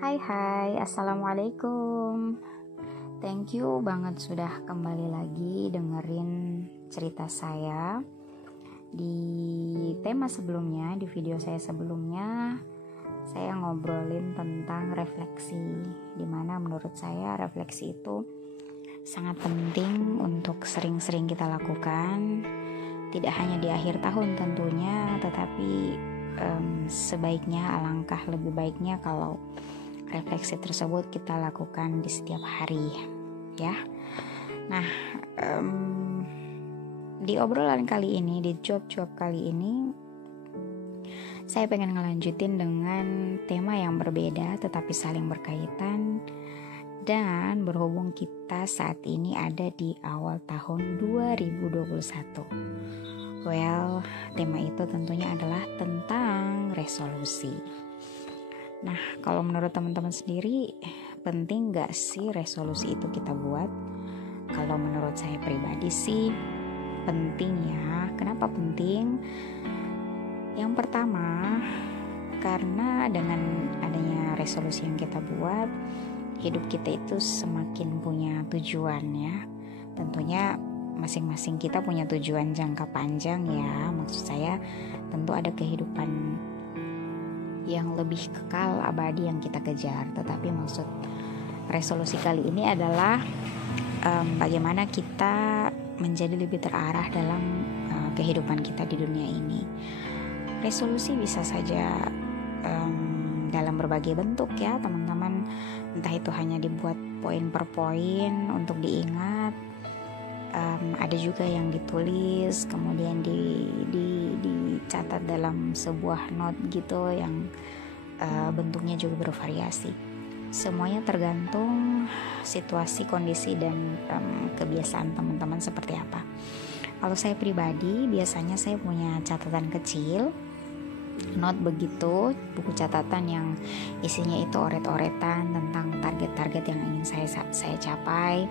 Hai, Assalamualaikum. Thank you banget sudah kembali lagi dengerin cerita saya. Di tema sebelumnya, di video saya sebelumnya, saya ngobrolin tentang refleksi, dimana menurut saya refleksi itu sangat penting untuk sering-sering kita lakukan. Tidak hanya di akhir tahun tentunya, tetapi sebaiknya, alangkah lebih baiknya kalau refleksi tersebut kita lakukan di setiap hari, ya. Nah, di obrolan kali ini, di cuap-cuap kali ini, saya pengen ngelanjutin dengan tema yang berbeda tetapi saling berkaitan. Dan berhubung kita saat ini ada di awal tahun 2021. Well, tema itu tentunya adalah tentang resolusi. Nah, kalau menurut teman-teman sendiri, penting gak sih resolusi itu kita buat? Kalau menurut saya pribadi sih, penting ya. Kenapa penting? Yang pertama, karena dengan adanya resolusi yang kita buat, hidup kita itu semakin punya tujuan ya. Tentunya masing-masing kita punya tujuan jangka panjang ya. Maksud saya tentu ada kehidupan yang lebih kekal abadi yang kita kejar. Tetapi maksud resolusi kali ini adalah bagaimana kita menjadi lebih terarah dalam kehidupan kita di dunia ini. Resolusi bisa saja dalam berbagai bentuk ya teman-teman. Entah itu hanya dibuat poin per poin untuk diingat, ada juga yang ditulis kemudian dicatat dalam sebuah note gitu yang bentuknya juga bervariasi. Semuanya tergantung situasi, kondisi dan kebiasaan teman-teman seperti apa. Kalau saya pribadi biasanya saya punya catatan kecil, note begitu, buku catatan yang isinya itu oret-oretan tentang target-target yang ingin saya capai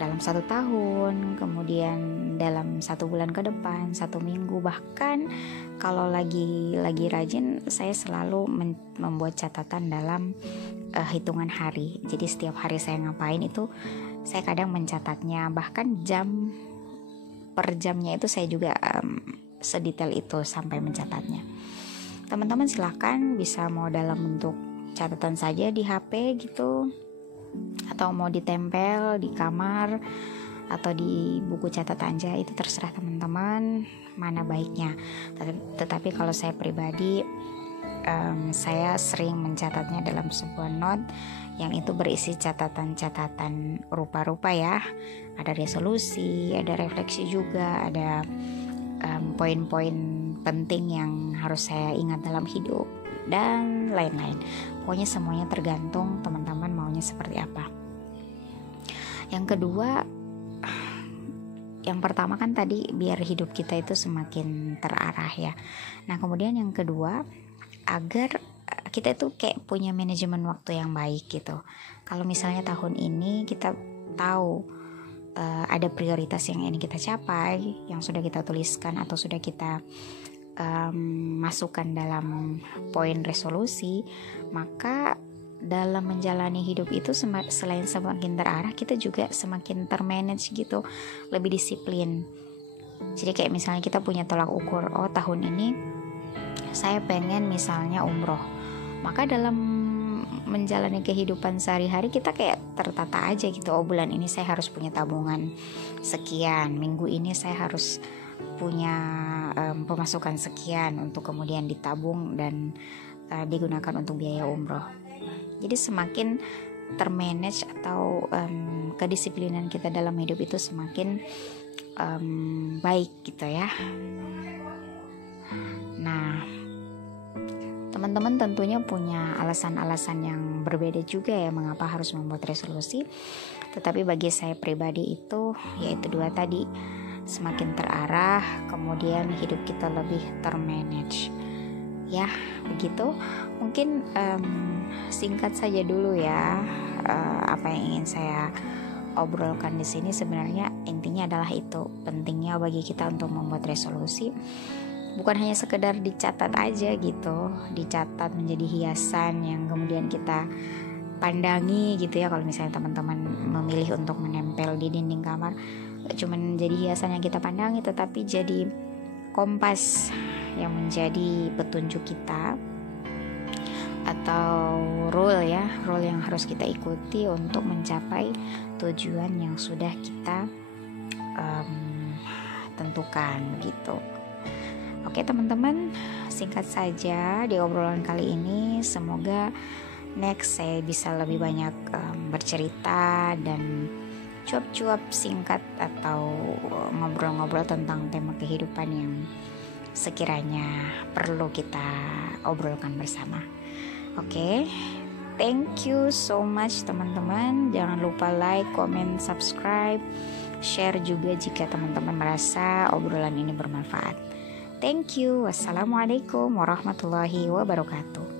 dalam 1 tahun, kemudian dalam 1 bulan ke depan, 1 minggu, bahkan kalau lagi rajin saya selalu membuat catatan dalam hitungan hari. Jadi setiap hari saya ngapain itu saya kadang mencatatnya, bahkan jam per jamnya itu saya juga sedetail itu sampai mencatatnya. Teman-teman silahkan bisa mau dalam bentuk catatan saja di HP gitu, atau mau ditempel di kamar atau di buku catatan aja, itu terserah teman-teman mana baiknya. Tetapi kalau saya pribadi saya sering mencatatnya dalam sebuah note yang itu berisi catatan-catatan rupa-rupa ya. Ada resolusi, ada refleksi juga, ada poin-poin penting yang harus saya ingat dalam hidup dan lain-lain. Pokoknya semuanya tergantung teman-teman maunya seperti apa. Yang kedua, yang pertama kan tadi biar hidup kita itu semakin terarah ya. Nah kemudian yang kedua, agar kita itu kayak punya manajemen waktu yang baik gitu. Kalau misalnya tahun ini kita tahu ada prioritas yang ingin kita capai, yang sudah kita tuliskan atau sudah kita masukkan dalam poin resolusi, maka dalam menjalani hidup itu selain semakin terarah, kita juga semakin termanage gitu, lebih disiplin. Jadi kayak misalnya kita punya tolak ukur, oh tahun ini saya pengen misalnya umroh, maka dalam menjalani kehidupan sehari-hari kita kayak tertata aja gitu. Oh bulan ini saya harus punya tabungan sekian, minggu ini saya harus punya pemasukan sekian untuk kemudian ditabung dan digunakan untuk biaya umroh. Jadi semakin termanage atau kedisiplinan kita dalam hidup itu semakin baik gitu ya. Nah teman-teman tentunya punya alasan-alasan yang berbeda juga ya mengapa harus membuat resolusi. Tetapi bagi saya pribadi itu yaitu 2 tadi, semakin terarah, kemudian hidup kita lebih termanage. Ya, begitu. Mungkin singkat saja dulu ya apa yang ingin saya obrolkan di sini. Sebenarnya intinya adalah itu, pentingnya bagi kita untuk membuat resolusi bukan hanya sekedar dicatat aja gitu, dicatat menjadi hiasan yang kemudian kita pandangi gitu ya. Kalau misalnya teman-teman memilih untuk menempel di dinding kamar, gak cuma jadi hiasan yang kita pandangi, tetapi jadi kompas yang menjadi petunjuk kita, atau rule yang harus kita ikuti untuk mencapai tujuan yang sudah kita tentukan gitu. Oke teman-teman, singkat saja di obrolan kali ini. Semoga next saya bisa lebih banyak bercerita dan cuap-cuap singkat atau ngobrol-ngobrol tentang tema kehidupan yang sekiranya perlu kita obrolkan bersama. Oke, thank you so much teman-teman. Jangan lupa like, comment, subscribe, share juga jika teman-teman merasa obrolan ini bermanfaat. Thank you. Wassalamualaikum warahmatullahi wabarakatuh.